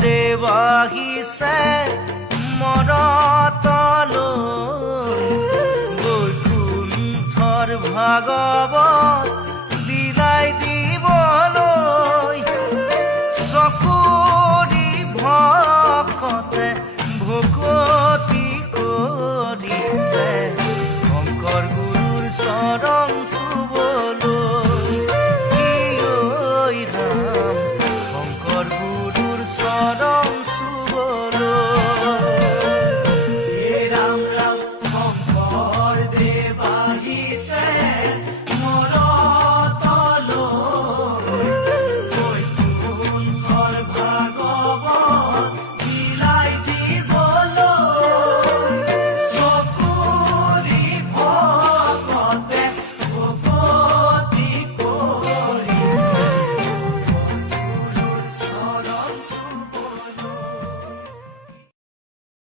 দেৱ আহিছে মৰতলৈ বৈকুণ্ঠৰ ভাগৱত বিলাই দিবলৈ চকুৰি ভকতে ভকতি কৰিছে শংকৰ গুৰুৰ চৰণ চুবলৈ কি ঐ ৰাম শংকৰ গুৰুৰ চৰণ